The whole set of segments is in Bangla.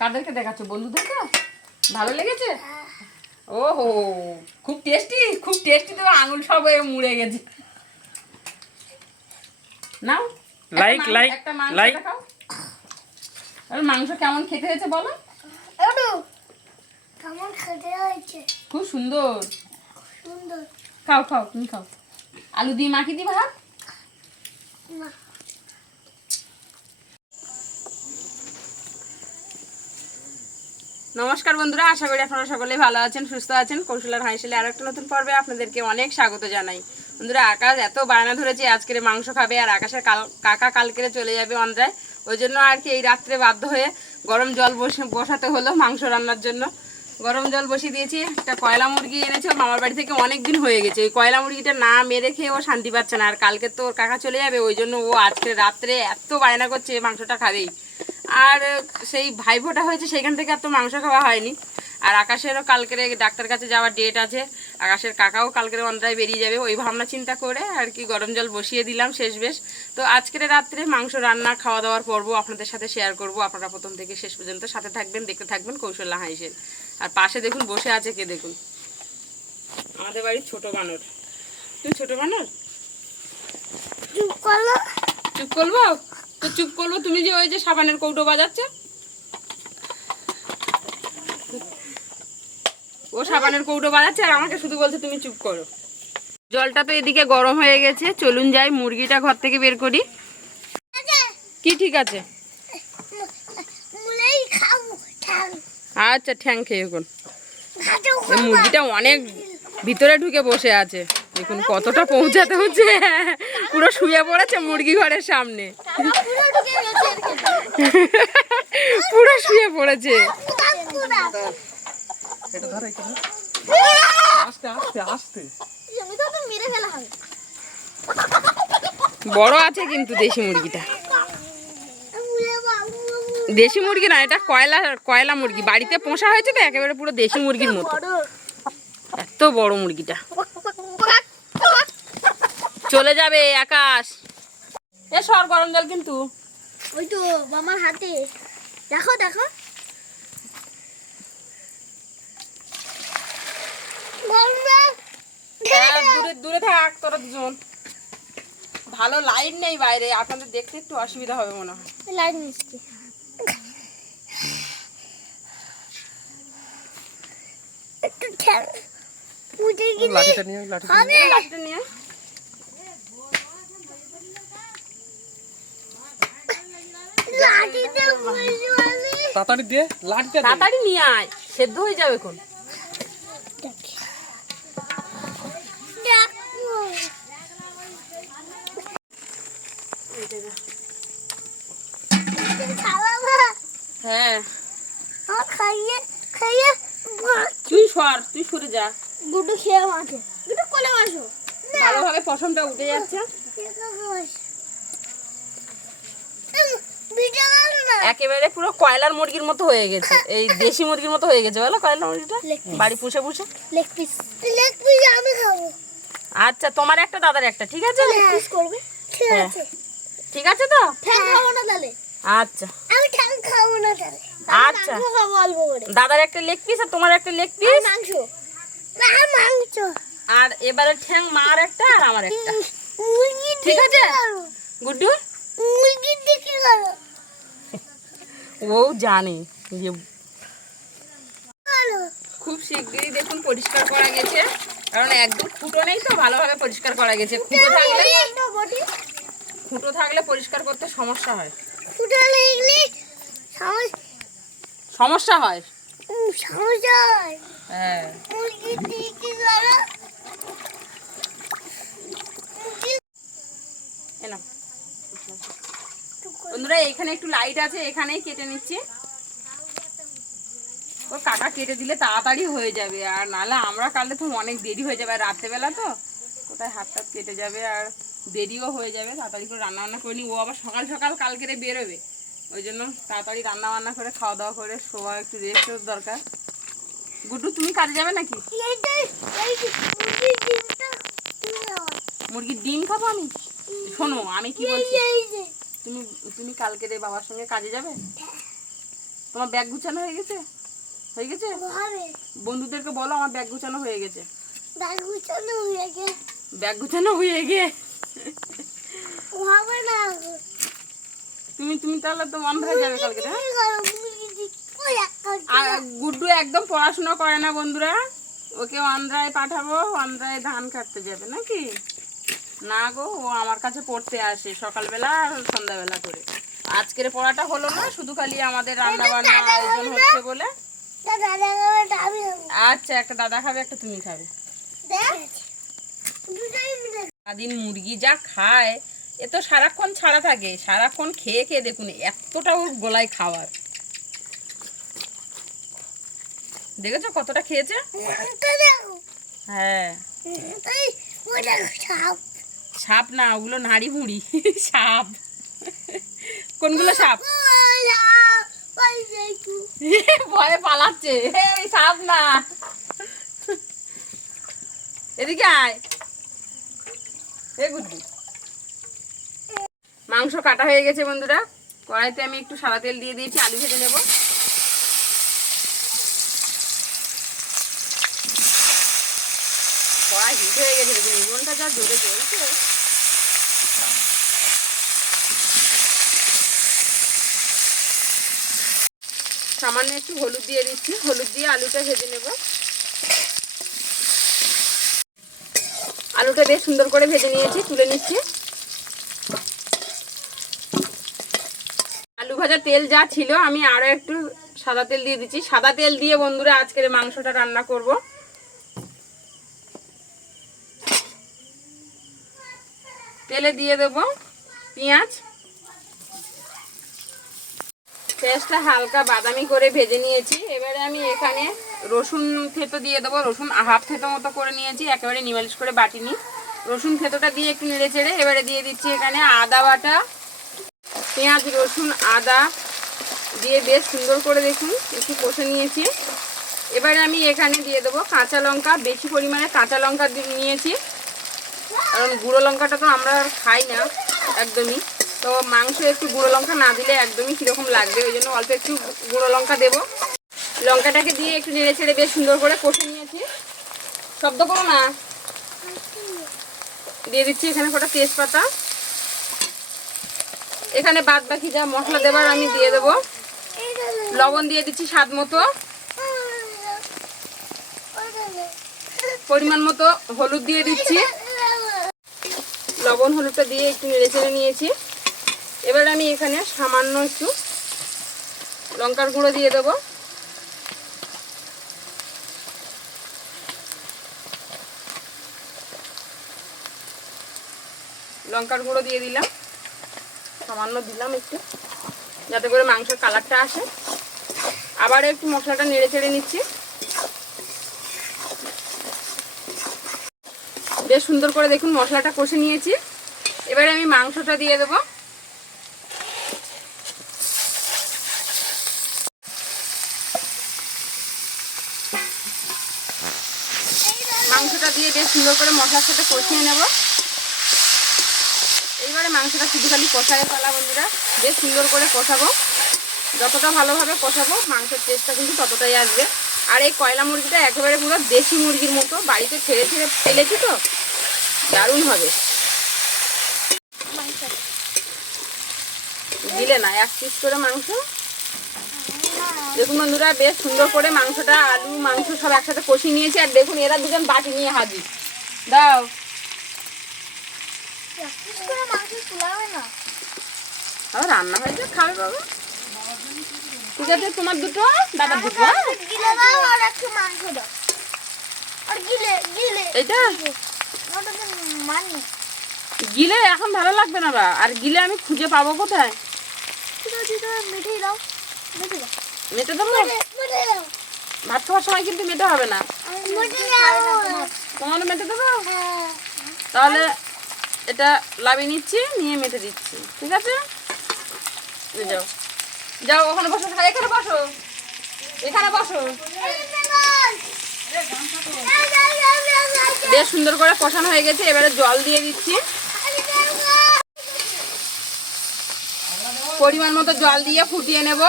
কাদেরকে দেখাচ্ছ? বন্ধুদেরকে? ভালো লেগেছে? ওহো, খুব টেস্টি, খুব টেস্টি। তো আঙুল সব মুড়ে গেছে। নাও, লাইক লাইক একটা মাংস লাইক। দেখাও। আর মাংস কেমন খেতে হয়েছে বলো? কেমন খেতে হয়েছে? খুব সুন্দর। সুন্দর। খাও খাও, তুমি খাও। আলু দিয়ে মাখিয়ে দিই ভাত। না। নমস্কার বন্ধুরা, আশা করি আপনারা সকলেই ভালো আছেন, সুস্থ আছেন। কৌশলার হাঁসিলে আর একটা নতুন পর্বে আপনাদেরকে অনেক স্বাগত জানাই। বন্ধুরা, আকাশ এত বায়না ধরেছে আজকের মাংস খাবে, আর আকাশের কাকা কালকেরে চলে যাবে অন্ধ্রায়। ওই জন্য আর কি এই রাত্রে বাধ্য হয়ে গরম জল বসাতে হলো মাংস রান্নার জন্য। গরম জল বসিয়ে দিয়েছি। একটা কয়লা মুরগি এনেছে ওর মামার বাড়ি থেকে, অনেক দিন হয়ে গেছে। ওই কয়লা মুরগিটা না মেরে খেয়ে ও শান্তি পাচ্ছে না। আর কালকে তো ওর কাকা চলে যাবে, ওই জন্য ও আজকে রাত্রে এত বায়না করছে মাংসটা খাবেই। আর সেই ভাইফোঁটা হয়েছে, সেখান থেকে আর তো মাংস খাওয়া হয়নি। আর আকাশেরও কালকের ডাক্তার কাছে যাওয়ার ডেট আছে। আকাশের কাকাও কালকের অন্ধ্রায় বেরিয়ে যাবে। ওই ভাবনা চিন্তা করে আর কি গরম জল বসিয়ে দিলাম শেষ বেশ। তো আজকের রাত্রে মাংস রান্না, খাওয়া দাওয়ার পর্ব আপনাদের সাথে শেয়ার করব। আপনারা প্রথম থেকে শেষ পর্যন্ত সাথে থাকবেন, দেখতে থাকবেন কৌশল্যা হাঁসের। আর পাশে দেখুন বসে আছে কে, দেখুন আমাদের বাড়ির ছোট বানর। তুই ছোট বানর, চুপ করো। চুপ করবো তো? চুপ করবো তুমি যে ওই যে সাবানের কৌটো বাজাচ্ছে। ও সাবানের কৌটো বাজাচ্ছে আর আমাকে শুধু বলছে তুমি চুপ করো। জলটা তো এদিকে গরম হয়ে গেছে, চলুন যাই মুরগিটা ঘর থেকে বের করি। কি ঠিক আছে? মুলাই খাবো ঠাং। আচ্ছা, ঠ্যাং খেয়ে এখন। এই মুরগিটা অনেক ভিতরে ঢুকে বসে আছে, দেখুন কতটা পৌঁছাতে হচ্ছে। পুরো শুয়ে পড়েছে মুরগি ঘরের সামনে, পুরো শুয়ে পড়েছে। বড় আছে কিন্তু দেশি মুরগিটা। দেশি মুরগি না, এটা কয়লা মুরগি, বাড়িতে পোষা হয়েছে তো একেবারে পুরো দেশি মুরগির মতো। এত বড় মুরগিটা। চলে যাবে আকাশ। এ সর, গরম জল কিন্তু। ওই তো মামার হাতে, দেখো দেখো। দূরে দূরে থাক তোরা দুজন। ভালো লাইট নেই বাইরে, আপনাদের দেখতে একটু অসুবিধা হবে মনে হয়। লাইট মিষ্টি। একটু ঠ্যাং পুজে গেলে লাঠিটা নিয়ে লাঠিটা হবে। লাইটটা নিয়ে লাঠিটা পুজে আমি তাড়াতাড়ি দিয়ে লাঠিটা দে। তাড়াতাড়ি নিয়ে আয়, সেদ্ধ হয়ে যাবে এখন। হ্যাঁ, খাইয়ে খাইয়ে তুই সর, তুই সরে যা। গুডু খেয়ে মাঠে গুডু কোলে বসো। ভালোভাবে পশমটা উঠে যাচ্ছে। একেবারে পুরো কয়লার মুরগির মতো হয়ে গেছে, এই দেশি মুরগির মতো হয়ে গেছে বলো কয়লা মুরগিটা, বাড়ি পুষে পুষে। লেগ পিস আমি খাবো। আচ্ছা, তোমার একটা দাদার একটা, ঠিক আছে? লেগ পিস করবে, ঠিক হ্যাঁ। আছে। ঠিক আছে তো? ঠ্যাং খাবো না তাহলে। আচ্ছা আমি ঠ্যাং খাবো না তাহলে। আচ্ছা, মাংস খাবো অল্প করে। দাদার একটা লেগ পিস আর তোমার একটা লেগ আর পিস। মাংস না, মাংস। আর এবারে ঠ্যাং মার একটা আর আমার একটা, মুরগি ঠিক আছে? গুড্ডু মুরগির দিকে করো। ও জানে যে করো। খুব শীঘ্রই দেখুন পরিষ্কার করা গেছে, কারণ একদম খুঁটো নেই তো, ভালোভাবে পরিষ্কার করা গেছে। খুঁটো থাকলে পরিষ্কার করতে সমস্যা হয়, ফুটা লাগলে সমস্যা হয়। সমস্যা হয়। হ্যাঁ, মুরগির দিকে করো। এনাও। বন্ধুরা, এখানে একটু লাইট আছে, এখানেই কেটে নিচ্ছি। ও কাকা কেটে দিলে তাড়াতাড়ি হয়ে যাবে, আর নাহলে আমরা কাটলে তো অনেক দেরি হয়ে যাবে। আর রাত্রেবেলা তো কোথায় হাত টাত কেটে যাবে, আর দেরিও হয়ে যাবে। তাড়াতাড়ি করে রান্না বান্না করে নি, ও আবার সকাল সকাল কালকেরে বেরোবে। ওই জন্য তাড়াতাড়ি রান্না বান্না করে খাওয়া দাওয়া করে শোয়া, একটু রেস্টের দরকার। গুড্ডু, তুমি কাজে যাবে নাকি? মুরগির ডিম খাবো আমি? শোনো, আমি কি বলছি, তুমি কালকে রে বাবার সঙ্গে কাজে যাবে তোমার ব্যাগ গুছানো হয়ে গেছে? হয়ে গেছে? হবে বন্ধুদেরকে বলো আমার ব্যাগ গুছানো হয়ে গেছে। ব্যাগ গুছানো হয়ে গেছে। ব্যাগ গুছানো হয়ে গে হবে না তুমি তুমি তাহলে তো অন্ধ্রায় যাবে কালকে, হ্যাঁ? আর গুড্ডু একদম পড়াশোনা করে না বন্ধুরা, ওকে অন্ধ্রায় পাঠাবো, অন্ধ্রায় ধান কাটতে যাবে নাকি? না গো, ও আমার কাছে পড়তে আসে সকালবেলা আর সন্ধ্যাবেলা করে। আজকের পড়াটা হলো না, শুধু খালি আমাদের রান্না বান্না আয়োজন হচ্ছে বলে। আচ্ছা, একটা দাদা খাবে, একটা তুমি খাবে। স্বাধীন মুরগি যা খায়, এ তো সারাক্ষণ ছাড়া থাকে, সারাক্ষণ খেয়ে খেয়ে দেখুন এতটা ওর গোলায় খাবার। দেখেছো কতটা খেয়েছে? হ্যাঁ, সাপ না, ওগুলো নাড়ি ভুঁড়ি সাপ। কোনগুলো সাপ? ভয়ে পালাচ্ছে, এই সাপ না। এদিকে আয়, এ গুড্ডু। মাংস কাটা হয়ে গেছে বন্ধুরা, কড়াইতে আমি একটু সাদা তেল দিয়ে দিয়েছি, আলু ভেজে নেব। কড়াই হিট হয়ে গেছে, দেখুন উনুনটা যা জোরে চলছে। সামান্য একটু হলুদ দিয়ে দিচ্ছি, হলুদ দিয়ে আলুটা ভেজে নেব। আলুটা বেশ সুন্দর করে ভেজে নিয়েছি, তুলে নিচ্ছি। আলু ভাজা তেল যা ছিল আমি আরো একটু সাদা তেল দিয়ে দিচ্ছি। সাদা তেল দিয়ে বন্ধুরা আজকের মাংসটা রান্না করব। তেলে দিয়ে দেব পেঁয়াজ, পেঁয়াজটা হালকা বাদামি করে ভেজে নিয়েছি। এবারে আমি এখানে রসুন থেতো দিয়ে দেবো, রসুন হাফ থেতো মতো করে নিয়েছি, একেবারে নিমালিশ করে বাটিনি। রসুন থেতোটা দিয়ে একটু নেড়ে চেড়ে এবারে দিয়ে দিচ্ছি এখানে আদা বাটা। পেঁয়াজ রসুন আদা দিয়ে বেশ সুন্দর করে দেখুন একটু কষে নিয়েছি। এবারে আমি এখানে দিয়ে দেবো কাঁচা লঙ্কা, বেশি পরিমাণে কাঁচা লঙ্কা নিয়েছি, কারণ গুঁড়ো লঙ্কাটা তো আমরা খাই না একদমই। তো মাংস একটু গুঁড়ো লঙ্কা না দিলে একদমই কীরকম লাগবে, ওই জন্য অল্প একটু গুঁড়ো লঙ্কা দেবো। লঙ্কাটাকে দিয়ে একটু নেড়ে ছেড়ে বেশ সুন্দর করে কষে নিয়েছি। শব্দ করো না। দিয়ে দিচ্ছি এখানে কটা তেজপাতা। এখানে বাদ বাকি যা মশলা দেবার আমি দিয়ে দেবো। লবণ দিয়ে দিচ্ছি স্বাদ মতো, পরিমাণ মতো হলুদ দিয়ে দিচ্ছি। লবণ হলুদটা দিয়ে একটু নেড়ে চেড়ে নিয়েছি। এবার আমি এখানে সামান্য একটু লঙ্কার গুঁড়ো দিয়ে দেবো। লঙ্কার গুঁড়ো দিয়ে দিলাম, সামান্য দিলাম একটু, যাতে করে মাংসের কালারটা আসে। আবার একটু মশলাটা নেড়ে চেড়ে নিচ্ছি। বেশ সুন্দর করে দেখুন মশলাটা কষে নিয়েছি। এবারে আমি মাংসটা দিয়ে দেবো। মাংসটা দিয়ে বেশ সুন্দর করে মশলার সাথে কষিয়ে নেব। এইবারে মাংসটা শুধু খালি কষায় ফেলা বন্ধুরা, বেশ সুন্দর করে কষাবো। যতটা ভালোভাবে কষাবো মাংসের টেস্টটা কিন্তু ততটাই আসবে। আর এই কয়লা মুরগিটা একেবারে পুরো দেশি মুরগির মতো, বাড়িতে ছেড়ে ছেড়ে ফেলেছি তো, দারুণ হবে। দিলে না এক পিস করে মাংস। দেখুন বন্ধুরা বেশ সুন্দর করে মাংসটা আলু মাংস সব একসাথে কষিয়ে নিয়েছি। আর দেখুন এরা দুজন বাটি নিয়ে হাজির। দাও রান্না হয়েছে, খাবে বাবা। ঠিক আছে, তোমার দুটো, দাদার দুটো। এইটা গিলে এখন ভালো লাগবে না বা, আর গিলে আমি খুঁজে পাবো কোথায়? মেটে দেবো। ভাত খাওয়ার সময় কিন্তু মেটে হবে না, তোমার মেটে দেবো। তাহলে এটা লাভিয়ে নিচ্ছি, নিয়ে মেটে দিচ্ছি। ঠিক আছে, যাও যাও ওখানে বসো, এখানে বসো, এখানে বসো। বেশ সুন্দর করে কষানো হয়ে গেছে। এবারে জল দিয়ে দিচ্ছি, পরিমাণ মতো জল দিয়ে ফুটিয়ে নেব।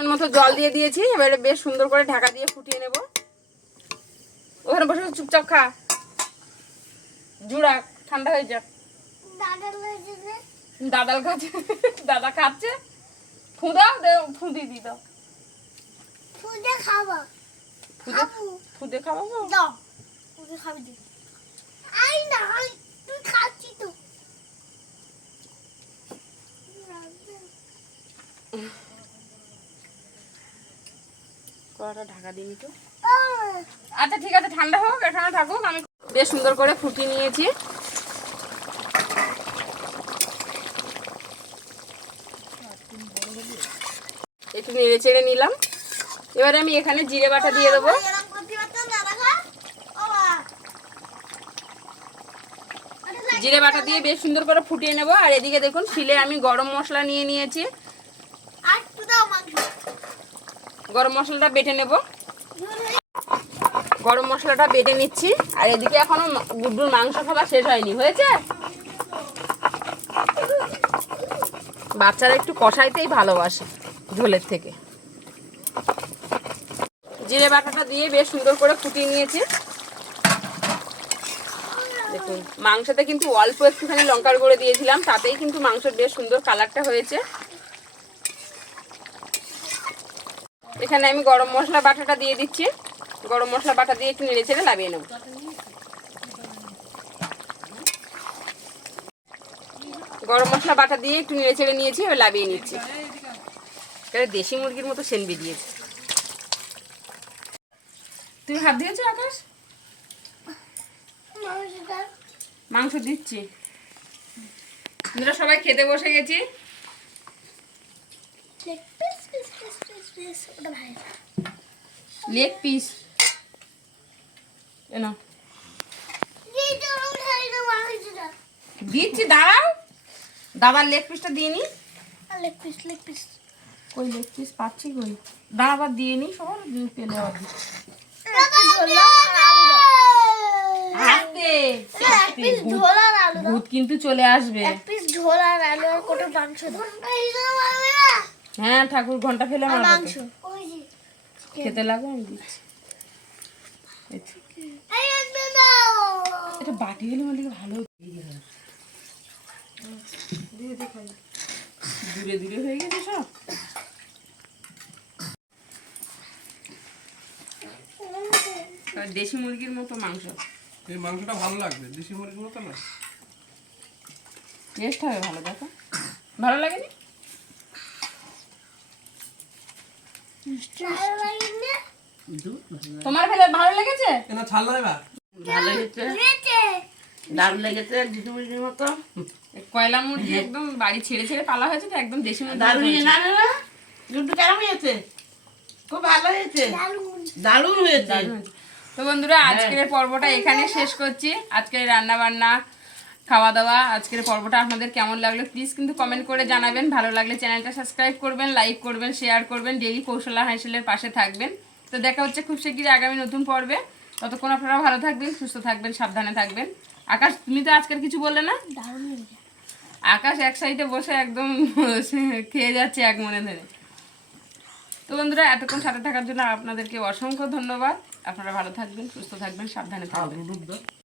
পরিমাণ মতো জল দিয়ে দিয়েছি, এবারে বেশ সুন্দর করে ঢাকা দিয়ে ফুটিয়ে নেব। ওখানে বসে বসে চুপচাপ খা, জুড়া ঠান্ডা হয়ে যাক। দাদাল খাচ্ছে, দাদা খাচ্ছে, ফুদাও ফুদি দি দাও, ফুদে খাবো ফুদে খাবো। দাও ফুদে খাবি দি আই না তুই খাচ্ছি তো কড়াটা ঢাকা দিই তো। আচ্ছা ঠিক আছে, ঠান্ডা হোক, এখানে থাকুক। আমি বেশ সুন্দর করে ফুটিয়ে নিয়েছি। একটু নেড়ে চেড়ে নিলাম। এবারে আমি এখানে জিরে বাটা দিয়ে দেবো। জিরে বাটা দিয়ে বেশ সুন্দর করে ফুটিয়ে নেব। আর এদিকে দেখুন শিলে আমি গরম মশলা নিয়ে নিয়েছি। গরম মশলাটা বেটে নেব। গরম মশলাটা বেটে নিচ্ছি। আর এদিকে এখনো গুড্ডুর মাংস খাওয়া শেষ হয়নি, হয়েছে। বাচ্চারা একটু কষাইতেই ভালোবাসে ঝোলের থেকে। জিরে বাটাটা দিয়ে বেশ সুন্দর করে ফুটিয়ে নিয়েছি। দেখুন মাংসতে কিন্তু অল্প একটুখানি লঙ্কার গুঁড়ো দিয়েছিলাম, তাতেই কিন্তু মাংসের বেশ সুন্দর কালারটা হয়েছে। এখানে আমি গরম মশলা বাটাটা দিয়ে দিচ্ছি। গরম মশলা বাটা দিয়ে একটু নেড়ে ছেড়ে লাভিয়ে নেব। গরম মশলা বাটা দিয়ে একটু নেড়ে ছেড়ে নিয়েছি, এবার লাভিয়ে নিচ্ছি। দেশি মুরগির মতো সেন বেরিয়েছে। তুমি হাত দিয়েছো আকাশ? মাংস দিচ্ছি। আমরা সবাই খেতে বসে গেছি। লেগ পিস দিচ্ছি, দাঁড়াও। দাদার লেগ পিসটা দিয়ে নি। লেগ পিস কই লেগ পিস পাচ্ছি কই? দাঁড়া, আবার দিয়ে নি সবার পেলে আবার হাতে ভূত কিন্তু চলে আসবে। ঝোল আর আলু আর কত মাংস। হ্যাঁ ঠাকুর ঘন্টা ফেলে আমার মাংস খেতে লাগবে, আমি দিচ্ছি। এটা বাটি হলে মানে ভালো দূরে দূরে হয়ে গেছে সব। দেশি মুরগির মতো মাংস। এই মাংসটা ভালো লাগবে, দেশি মুরগির মতো না। টেস্ট হবে ভালো, দেখো। ভালো লাগেনি? তোমার খেলে ভালো লেগেছে? কেন ছাল নাই বা? ভালো হয়েছে, দারুণ লেগেছে। দেশি মুরগির মতো কয়লা মুরগি একদম বাড়ি ছেড়ে ছেড়ে পালা হয়েছে তো, একদম দেশি মুরগি দারুণ। হয়েছে। না না না, দুটো কেমন হয়েছে? খুব ভালো হয়েছে, দারুণ হয়েছে। দারুণ হয়েছে। তো বন্ধুরা আজকের পর্বটা এখানে শেষ করছি। আজকের রান্না বান্না খাওয়া দাওয়া আজকের পর্বটা আপনাদের কেমন লাগলো প্লিজ কিন্তু কমেন্ট করে জানাবেন। ভালো লাগলে চ্যানেলটা সাবস্ক্রাইব করবেন, লাইক করবেন, শেয়ার করবেন, ডেইলি কৌশলা হাইসেলের পাশে থাকবেন। তো দেখা হচ্ছে খুব শিগগিরই আগামী নতুন পর্বে। ততক্ষণ আপনারা ভালো থাকবেন, সুস্থ থাকবেন, সাবধানে থাকবেন। আকাশ তুমি তো আজকের কিছু বললে না? আকাশ এক সাইডে বসে একদম খেয়ে যাচ্ছে এক মনে ধরে। তো বন্ধুরা এতক্ষণ সাথে থাকার জন্য আপনাদেরকে অসংখ্য ধন্যবাদ। আপনারা ভালো থাকবেন, সুস্থ থাকবেন, সাবধানে থাকবেন।